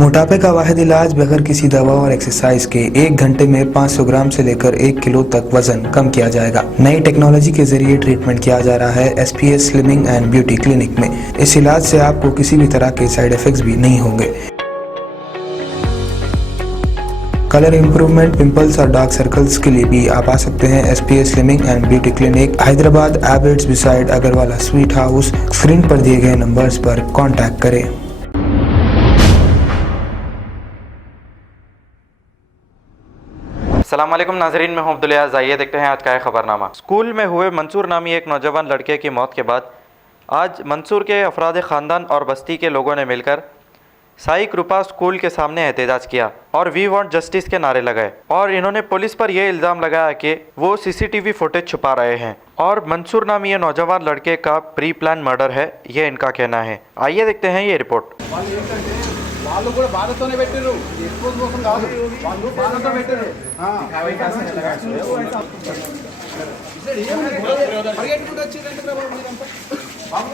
मोटापे का वाहिद इलाज बगैर किसी दवा और एक्सरसाइज के 1 घंटे में 500 ग्राम से लेकर 1 किलो तक वजन कम किया जाएगा। नई टेक्नोलॉजी के जरिए ट्रीटमेंट किया जा रहा है SPS slimming and beauty clinic में। इस इलाज से आपको किसी भी तरह के साइड इफेक्ट्स भी नहीं होंगे। कलर इंप्रूवमेंट, पिंपल्स और डार्क सर्कल्स के लिए भी आप आ सकते हैं SPS slimming and beauty clinic, Hyderabad, Abids beside Agarwala sweet house. Screen पर दिए गए नंबर्स पर कॉन्टैक्ट करें। अस्सलाम वालेकुम नाजरीन, मैं हूं अब्दुल अयाज़। आइए देखते हैं आज का खबरनामा। स्कूल में हुए मंसूर नामी एक नौजवान लड़के की मौत के बाद आज मंसूर के अफराद ख़ानदान और बस्ती के लोगों ने मिलकर साई कृपा स्कूल के सामने एहतजाज किया और वी वांट जस्टिस के नारे लगाए। और इन्होंने पुलिस पर यह इल्ज़ाम लगाया कि वो CCTV फुटेज छुपा रहे हैं और मंसूर नामी ये नौजवान लड़के का प्री प्लान मर्डर है, ये इनका कहना है। आइए देखते हैं ये रिपोर्ट। వాళ్ళు కూడా బాధతోనే పెట్టారు, ఎక్స్పోజ్ కోసం కాదు, వాళ్ళు బాధతో పెట్టారు। పరిగెట్టుకుంటూ వచ్చిందంటే బాబు మీరంతా బాబు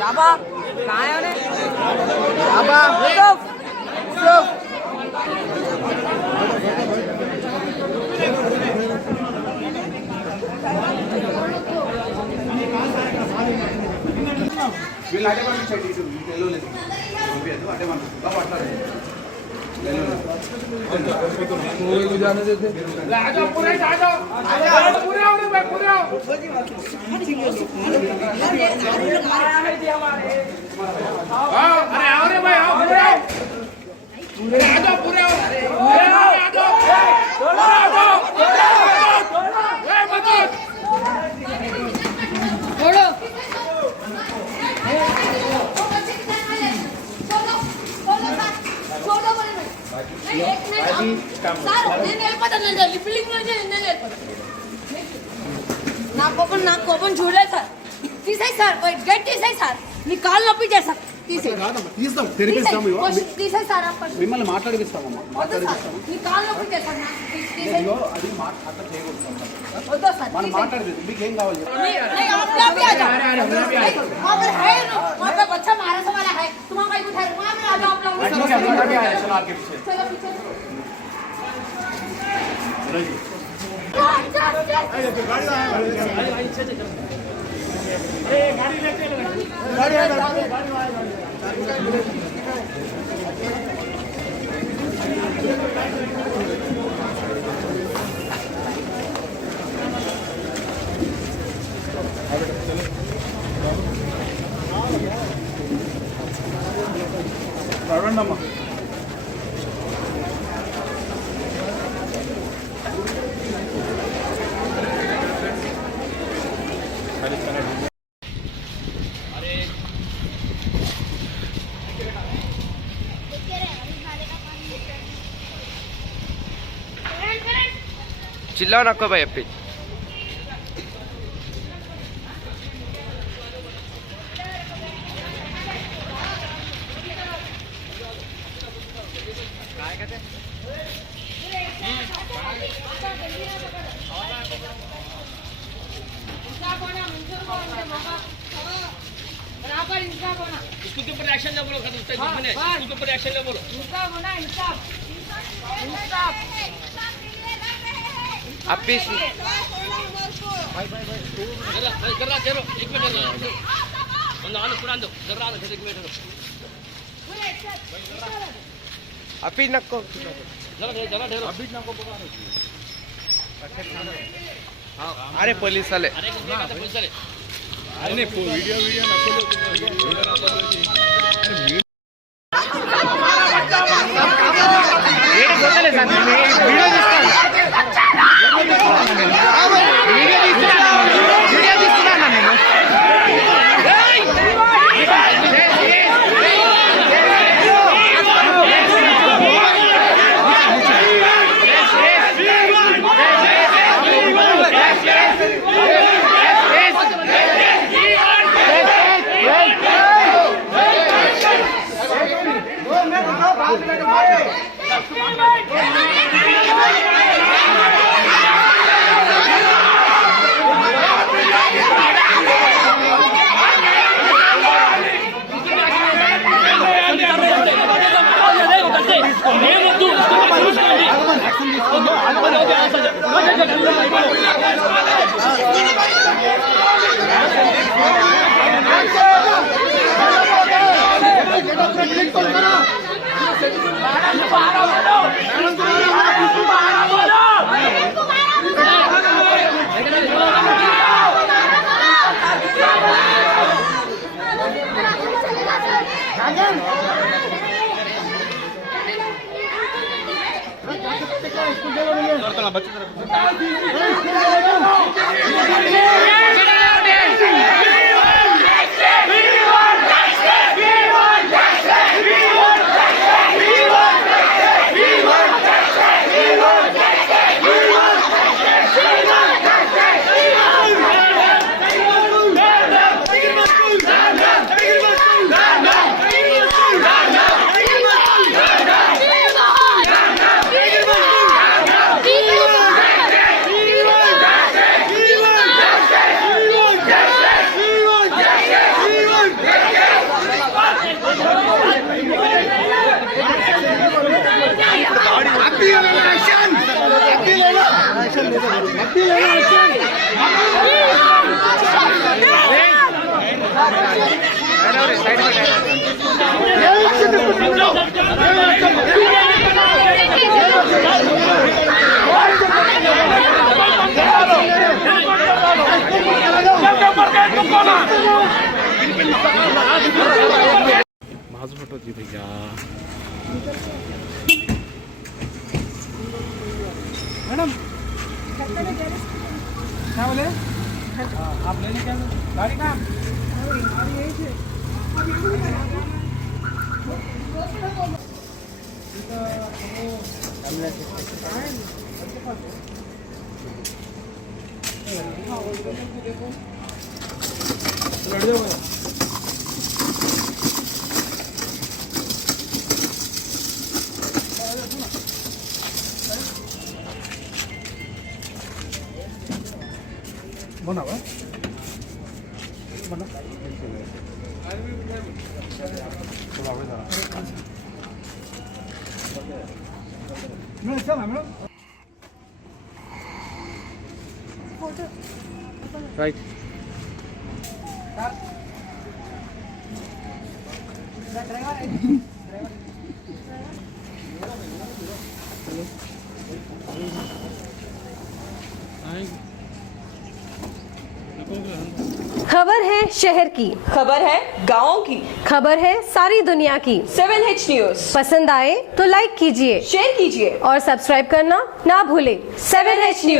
याबा कहाँ है उन्हें? याबा रुक వీళ్ళు అటే పంపించండి, ఇటు వెళ్ళలేదు పంపించదు, అటే పంపిస్తుంది బాబు అట్లా जाने देते। पूरे నా కోపం చూడలేదు సార్. తీసేయి సార్, గట్టి తీసేయి సార్. నీ కాళ్ళు నొప్పి చేస్తారు. తీస్తాం, తెరిపిస్తాము, తీసేయి సార్. మిమ్మల్ని మాట్లాడిస్తామమ్మా, మాట్లాడిస్తాము. నీ కాళ్ళు నొప్పి చేస్తారు. అది అట్లా చేయకూడదు, వద్దు సార్. మనం మాట్లాడేది మీకు ఏం కావాలి? बच्चा मारा से वाला है, तुम्हारा भाई उठा वहाँ में आ जाओ आप लोग। రండమ్మా. चिल्लाओ ना को भाई अभी इसके ऊपर एक्शन ले बोलो उसके ऊपर एक्शन ले बोलो अभी कर रहा चलो एक मिनट आने पूरा दो कर रहा एक मिनट अभी नको जरा ठहरो अभी नको अरे पुलिस वाले अरे पुलिस वाले अरे नहीं वीडियो मैडम क्या बोले आप लेने क्या गाड़ी कहाँ लड़ जाओ बना हुआ बना राइट खबर है शहर की, खबर है गाँव की, खबर है सारी दुनिया की। 7H न्यूज पसंद आए तो लाइक कीजिए, शेयर कीजिए और सब्सक्राइब करना ना भूलें। 7H news.